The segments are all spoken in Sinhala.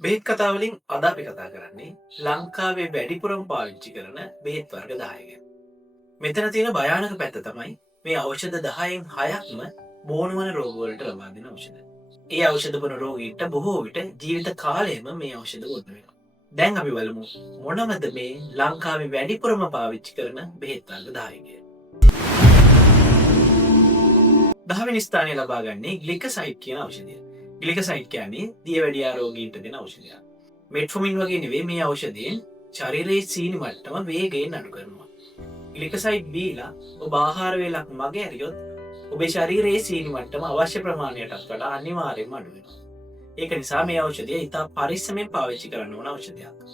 බෙහෙත් කතා වලින් අද අපි කතා කරන්නේ ලංකාවේ වැඩිපුරම පාවිච්චි කරන බෙහෙත් වර්ග 10 ගැන. මෙතන තියෙන භයානක පැත්ත තමයි මේ ඖෂධ 10න් 6ක්ම බෝන වන රෝග වලට ලබා දෙන ඖෂධ. ඒ ඖෂධ බොන රෝගීන්ට බොහෝ විට ජීවිත කාලයම මේ ඖෂධ බොන්න වෙනවා. දැන් අපි බලමු මොනවද මේ ලංකාවේ වැඩිපුරම පාවිච්චි කරන බෙහෙත් වර්ග 10 ගැන. 10 වෙනි ස්ථානය ලබා ගන්නේ ග්ලිකසයිඩ් කියන ඖෂධය. ග්ලිකසයිඩ් කියන්නේ දියවැඩියා රෝගීන්ට දෙන ඖෂධයක්. මෙට්ෆෝමින් වගේ නෙවෙයි මේ ඖෂධයෙන් ශරීරයේ සීනි මට්ටම වේගයෙන් අඩු කරනවා. ග්ලිකසයිඩ් බීලා ඔබ ආහාර වේලක් මගේ ඇරියොත් ඔබේ ශරීරයේ සීනි මට්ටම අවශ්‍ය ප්‍රමාණයටත් වඩා අනිවාර්යයෙන්ම අඩු වෙනවා. ඒක නිසා මේ ඖෂධය ඉතා පරිස්සමෙන් පාවිච්චි කරන්න ඕන ඖෂධයක්.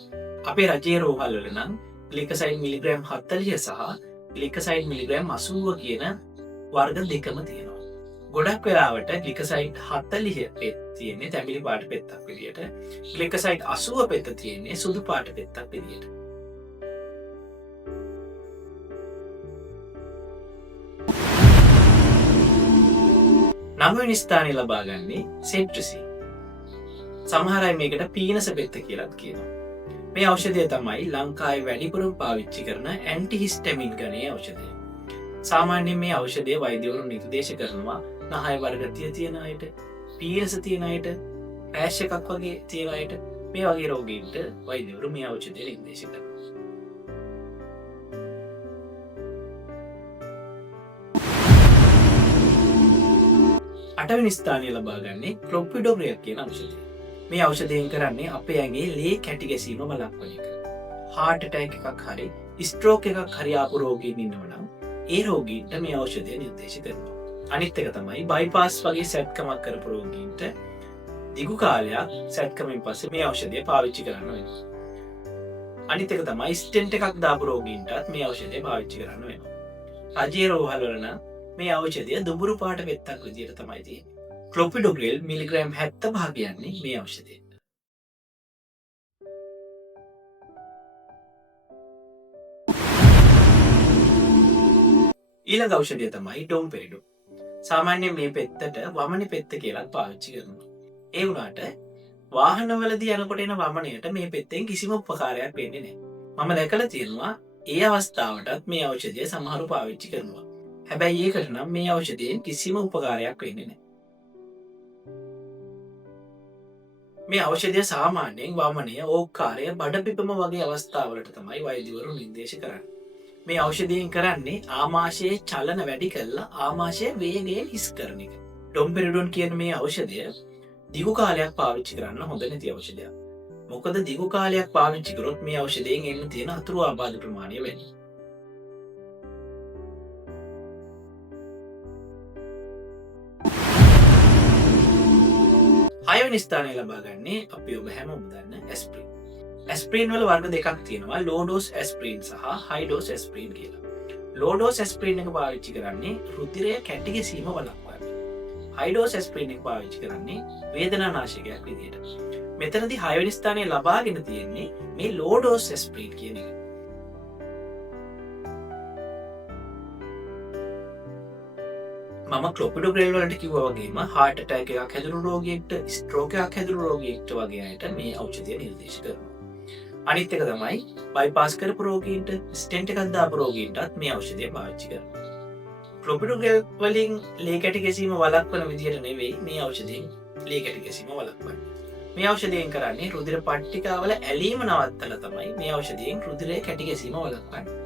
අපේ රජයේ රෝහල් වල නම් ග්ලිකසයිඩ් මිලිග්‍රෑම් 40 සහ ග්ලිකසයිඩ් මිලිග්‍රෑම් 80 කියන වර්ග දෙකම තියෙනවා. ගොඩක් වෙලාවට ග්ලිකසයිඩ් 40 පෙත් තියෙන්නේ තැඹිලි පාට පෙත්තක් විදියට. ග්ලිකසයිඩ් 80 පෙත්ත තියෙන්නේ සුදු පාට පෙත්තක් විදියට. නවවෙනි ස්ථානය ලබා ගන්නේ සෙට්‍රිසින්. සමහර අය මේකට පීනස පෙත්ත කියලාත් කියනවා. මේ ඖෂධය තමයි ලංකාවේ වැඩිපුරම පාවිච්චි කරන ඇන්ටිහිස්ටමින් ගණයේ ඖෂධය. සාමාන්‍යයෙන් මේ ඖෂධය වෛද්‍යවරු නිර්දේශ කරනවා නහය වර්ගතිය තියෙන අයට, පීනස තියෙන අයට, රෑෂ් එකක් වගේ තියෙන අයට මේ වගේ රෝගීන්ට වෛද්‍යවරු මේ ඖෂධය නිර්දේශ කරනවා. අටවෙනි ස්ථානය ලබා ගන්නේ ක්ලොපිඩෝග්‍රේල් කියන ඖෂධය. මේ ඖෂධයෙන් කරන්නේ අපේ ඇඟේ ලේ කැටි ගැසීම වළක්වන එක. හાર્ට් ඇටැක් එකක් හරි ස්ට්‍රෝක් එකක් හරි ආපු රෝගීන් ඉන්නවා නම් ඒ රෝගීන්ට මේ ඖෂධය නිර්දේශ කරනවා. අනිත් එක තමයි බයිපාස් වගේ සැත්කමක් කරපු රෝගීන්ට දිගු කාලයක් සැත්කමින් පස්සේ මේ ඖෂධය පාවිච්චි කරන්න වෙනවා. අනිත් එක තමයි ස්ටෙන්ට් එකක් දාපු රෝගීන්ටත් මේ ඖෂධය පාවිච්චි කරන්න වෙනවා. රජයේ රෝහල් වල නම් මේ ඖෂධය දුඹුරු පාට පෙත්තක් විදියට තමයි තියෙන්නේ. ක්ලොපිඩෝග්‍රේල් මිලිග්‍රෑම් 75 කියන්නේ මේ ඖෂධය. ඊළඟ ඖෂධය තමයි ඩොම්පෙරිඩෝ. සාමාන්‍යයෙන් මේ පෙත්තට වමනේ පෙත්ත කියලාත් පාවිච්චි කරනවා. ඒ වුණාට වාහනවලදී යනකොට එන වමනයට මේ පෙත්තෙන් කිසිම උපකාරයක් වෙන්නේ නැහැ. මම දැකලා තියෙනවා ඒ අවස්ථාවටත් මේ ඖෂධය සමහරු පාවිච්චි කරනවා. හැබැයි ඒකට නම් මේ ඖෂධයෙන් කිසිම උපකාරයක් වෙන්නේ නැහැ. මේ ඖෂධය සාමාන්‍යයෙන් වමනය, ඕක්කාරය, බඩපිපම වගේ අවස්ථාවලට තමයි වෛද්‍යවරු නිර්දේශ කරන්නේ. මේ ඖෂධයෙන් කරන්නේ ආමාශයේ චලන වැඩි කරලා ආමාශය වේගයෙන් හිස් කරන එක. ඩොම්පෙරිඩෝන් කියන මේ ඖෂධය දිගු කාලයක් පාවිච්චි කරන්න හොඳ නැති ඖෂධයක්. මොකද දිගු කාලයක් පාවිච්චි කරොත් මේ ඖෂධයෙන් එන්න තියෙන අතුරු ආබාධ ප්‍රමාණය වැඩි. හයවෙනි ස්ථානය ලබා ගන්නේ අපි ඔබ හැමෝම දන්න ඇස්ප්‍රින්. ඇස්ප්‍රීන් වල වර්ග දෙකක් තියෙනවා, ලෝ ඩෝස් ඇස්ප්‍රීන් සහ හයි ඩෝස් ඇස්ප්‍රීන් කියලා. ලෝ ඩෝස් ඇස්ප්‍රීන් එක පාවිච්චි කරන්නේ රුධිරය කැටි ගැසීම වළක්වන්න. හයි ඩෝස් ඇස්ප්‍රීන් එක පාවිච්චි කරන්නේ වේදනානාශකයක් විදියට. මෙතනදී 6 වෙනි ස්ථානය ලබාගෙන තියෙන්නේ මේ ලෝ ඩෝස් ඇස්ප්‍රීන් කියන එක. මම ක්ලොපිඩෝග්‍රේල් වලට කිව්වා වගේම හાર્ට් ඇටැක් එකක් හැදුණු රෝගියෙක්ට, ස්ට්‍රෝක් එකක් හැදුණු රෝගියෙක්ට වගේ අයට මේ ඖෂධය නිර්දේශ කරනවා. අනිත් එක තමයි බයිපාස් කරපු රෝගීන්ට, ස්ටෙන්ට් එකක් දාපු රෝගීන්ටත් මේ ඖෂධය පාවිච්චි කරනවා. ක්ලොපිඩෝග්‍රේල් වලින් ලේ කැටි ගැසීම වළක්වන විදියට නෙවෙයි මේ ඖෂධයෙන් ලේ කැටි ගැසීම වළක්වන්නේ. මේ ඖෂධයෙන් කරන්නේ රුධිර පට්ටිකාවල ඇලීම නවත්තලා තමයි මේ ඖෂධයෙන් රුධිරය කැටි ගැසීම වළක්වන්නේ.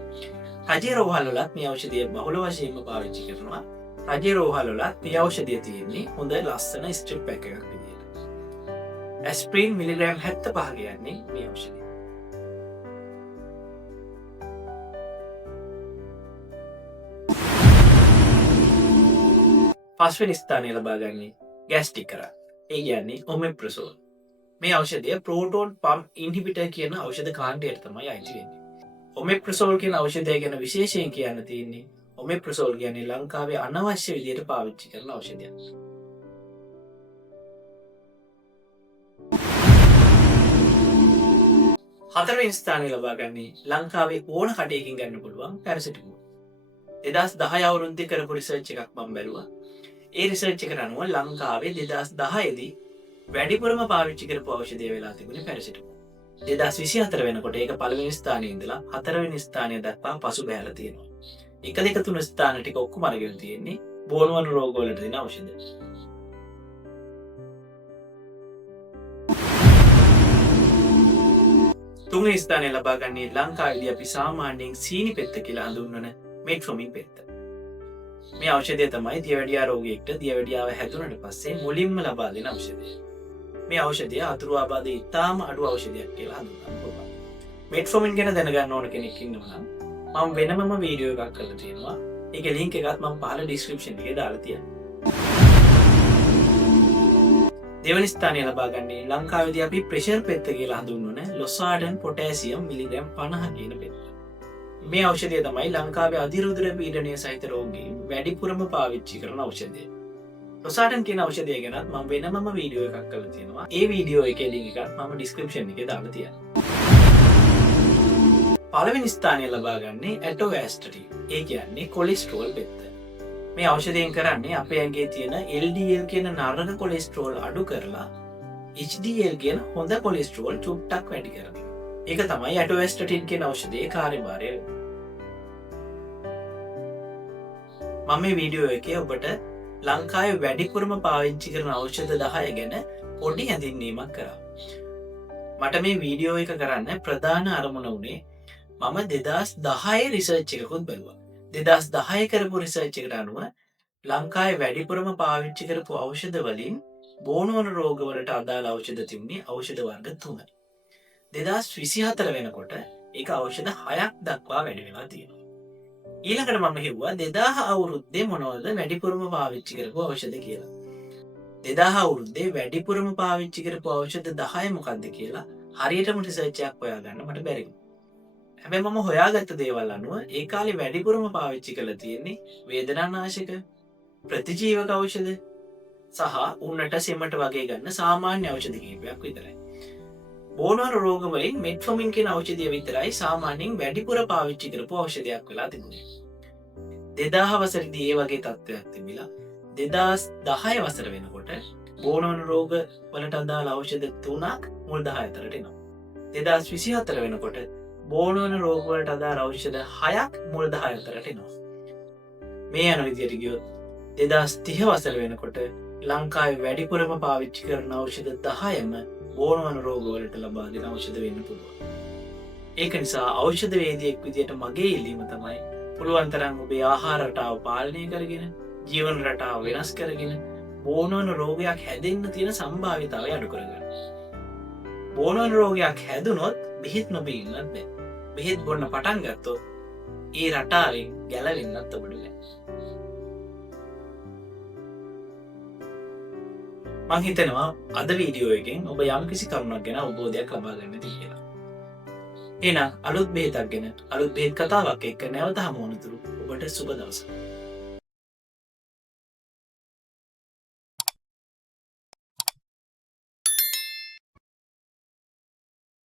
රජයේ රෝහල් වලත් මේ ඖෂධය බහුල වශයෙන්ම පාවිච්චි කරනවා. රජයේ රෝහල් වලත් මේ ඖෂධය තියෙන්නේ හොඳ ලස්සන ස්ට්‍රිප් පැක් එකක් විදියට. ඇස්ප්‍රීන් මිලිග්‍රෑම් 75 කියන්නේ මේ ඖෂධය. පස්වෙනි ස්ථානය ලබා ගන්නේ ගෑස්ටිකරා. ඒ කියන්නේ ඔමෙප්‍රසෝල්. මේ ඖෂධය ප්‍රෝටෝන් පම්ප් ඉන්හිබිටර් කියන ඖෂධ කාණ්ඩයට තමයි අයිති වෙන්නේ. ඔමෙප්‍රසෝල් කියන ඖෂධය ගැන විශේෂයෙන් කියන්න තියෙන්නේ ඔමෙප්‍රසෝල් කියන්නේ ලංකාවේ අනවශ්‍ය විදියට පාවිච්චි කරන ඖෂධයක්. හතරවෙනි ස්ථානය ලබා ගන්නේ ලංකාවේ ඕන කඩයකින් ගන්න පුළුවන් පැරසිටමෝල්. 2010 අවුරුද්දේ කරපු රිසර්ච් එකක් මම බැලුවා. ඒ රිසර්ච් එකට අනුව ලංකාවේ 2010 දී වැඩිපුරම පාවිච්චි කරපු ඖෂධය වෙලා තිබුණේ පැරසිටමෝල්. 2024 වෙනකොට ඒක පළවෙනි ස්ථානයේ ඉඳලා හතරවෙනි ස්ථානය දක්වා පසු බැහැලා තියෙනවා. 1 2 3 ස්ථාන ටික ඔක්කොම අරගෙන තියෙන්නේ බෝනවන රෝග වලට දෙන ඖෂධ. තුන්වෙනි ස්ථානය ලබා ගන්නේ ලංකාවේදී අපි සාමාන්‍යයෙන් සීනි පෙත්ත කියලා හඳුන්වන මෙට්ෆෝමින් පෙත්ත. මේ ඖෂධය තමයි දියවැඩියා රෝගියෙක්ට දියවැඩියාව හැදුනට පස්සේ මුලින්ම ලබා දෙන ඖෂධය. මේ ඖෂධය අතුරු ආබාධ ඉතාම අඩු ඖෂධයක් කියලා හඳුන්වන්න පුළුවන්. මෙට්ෆෝමින් ගැන දැනගන්න ඕන කෙනෙක් ඉන්නවා නම් මම වෙනමම වීඩියෝ එකක් කරලා තියෙනවා. ඒකේ link එකත් මම පහළ description එකේ දාලා තියෙනවා. දෙවනි ස්ථානය ලබා ගන්නේ ලංකාවේදී අපි ප්‍රෙෂර් පෙත්ත කියලා හඳුන්වන ලොසාඩන් පොටෑසියම් මිලිග්‍රෑම් 50 කියන පෙත්ත. මේ ඖෂධය තමයි ලංකාවේ අධිරුධිර පීඩනය සහිත රෝගීන් වැඩිපුරම පාවිච්චි කරන ඖෂධය. ලොසාඩන් කියන ඖෂධය ගැනත් මම වෙනමම වීඩියෝ එකක් කරලා තියෙනවා. ඒ වීඩියෝ එකේ link එකත් මම description එකේ දාලා තියෙනවා. පළවෙනි ස්ථානය ලබා ගන්නේ ඇටෝවැස්ටටින්. ඒ කියන්නේ කොලෙස්ටරෝල් පෙත්ත. මේ ඖෂධයෙන් කරන්නේ අපේ ඇඟේ තියෙන LDL කියන නරක කොලෙස්ටරෝල් අඩු කරලා HDL කියන හොඳ කොලෙස්ටරෝල් චුට්ටක් වැඩි කරන එක. ඒක තමයි ඇටෝවැස්ටටින් කියන ඖෂධයේ කාර්යභාරය. මම මේ වීඩියෝ එකේ ඔබට ලංකාවේ වැඩිපුරම පාවිච්චි කරන ඖෂධ 10 ගැන පොඩි හැඳින්වීමක් කරා. මට මේ වීඩියෝ එක කරන්න ප්‍රධාන අරමුණ වුණේ මම 2010 රිසර්ච් එකකුත් බැලුවා. 2010 කරපු රිසර්ච් එකට අනුව ලංකාවේ වැඩිපුරම පාවිච්චි කරපු ඖෂධ වලින් බෝනවන රෝගවලට අදාළ ඖෂධ තිබුණේ ඖෂධ වර්ග 3යි. 2024 වෙනකොට ඒක ඖෂධ 6ක් දක්වා වැඩි වෙලා තියෙනවා. ඊළඟට මම හිතුවා 2000 අවුරුද්දේ මොනවද වැඩිපුරම පාවිච්චි කරපු ඖෂධ කියලා. 2000 අවුරුද්දේ වැඩිපුරම පාවිච්චි කරපු ඖෂධ 10 මොකක්ද කියලා හරියටම රිසර්ච් එකක් හොයාගන්න මට බැරි වුණා. හැබැයි මම හොයාගත්ත දේවල් අනුව ඒ කාලේ වැඩිපුරම පාවිච්චි කරලා තියෙන්නේ වේදනානාශක, ප්‍රතිජීවක ඖෂධ සහ උන්නට සෙමට වගේ ගන්න සාමාන්‍ය ඖෂධ කිහිපයක් විතරයි. බෝනවන රෝග වලින් මෙට්ෆෝමින් කියන ඖෂධය විතරයි සාමාන්‍යයෙන් වැඩිපුර පාවිච්චි කරපු ඖෂධයක් වෙලා තිබුණේ. 2000 වසරේදී ඒ වගේ තත්ත්වයක් තිබිලා 2010 වසර වෙනකොට බෝනවන රෝග වලට අදාළ ඖෂධ 3ක් මුල් 10 අතරට එනවා. 2024 වෙනකොට බෝනවන රෝග වලට අදාළ ඖෂධ 6ක් මුල් 10 අතරට එනවා. මේ යන විදිහට ගියොත් 2030 වසර වෙනකොට ලංකාවේ වැඩිපුරම පාවිච්චි කරන ඖෂධ 10ම බෝනවන රෝග වලට ලබා දෙන ඖෂධ වෙන්න පුළුවන්. ඒක නිසා ඖෂධ වේදිකෙක් විදියට මගේ ඉල්ලීම තමයි පුළුවන් තරම් ඔබේ ආහාර රටාව පාලනය කරගෙන, ජීවන රටාව වෙනස් කරගෙන බෝනවන රෝගයක් හැදෙන්න තියෙන සම්භාවිතාවය අඩු කරගන්න. බෝනවන රෝගයක් හැදුනොත් බෙහෙත් නොබී ඉන්නත් බැහැ. බෙහෙත් බොන්න පටන් ගත්තොත් ඒ රටාවෙන් ගැලවෙන්නත් ඔබට බැහැ. මං හිතනවා අද වීඩියෝ එකෙන් ඔබ යම් කිසි කරුණක් ගැන අවබෝධයක් ලබා ගන්න ඇති කියලා. එහෙනම් අලුත් බෙහෙතක් ගැන අලුත් බෙහෙත් කතාවක් එක්ක නැවත හමු වනතුරු ඔබට සුබ දවසක්.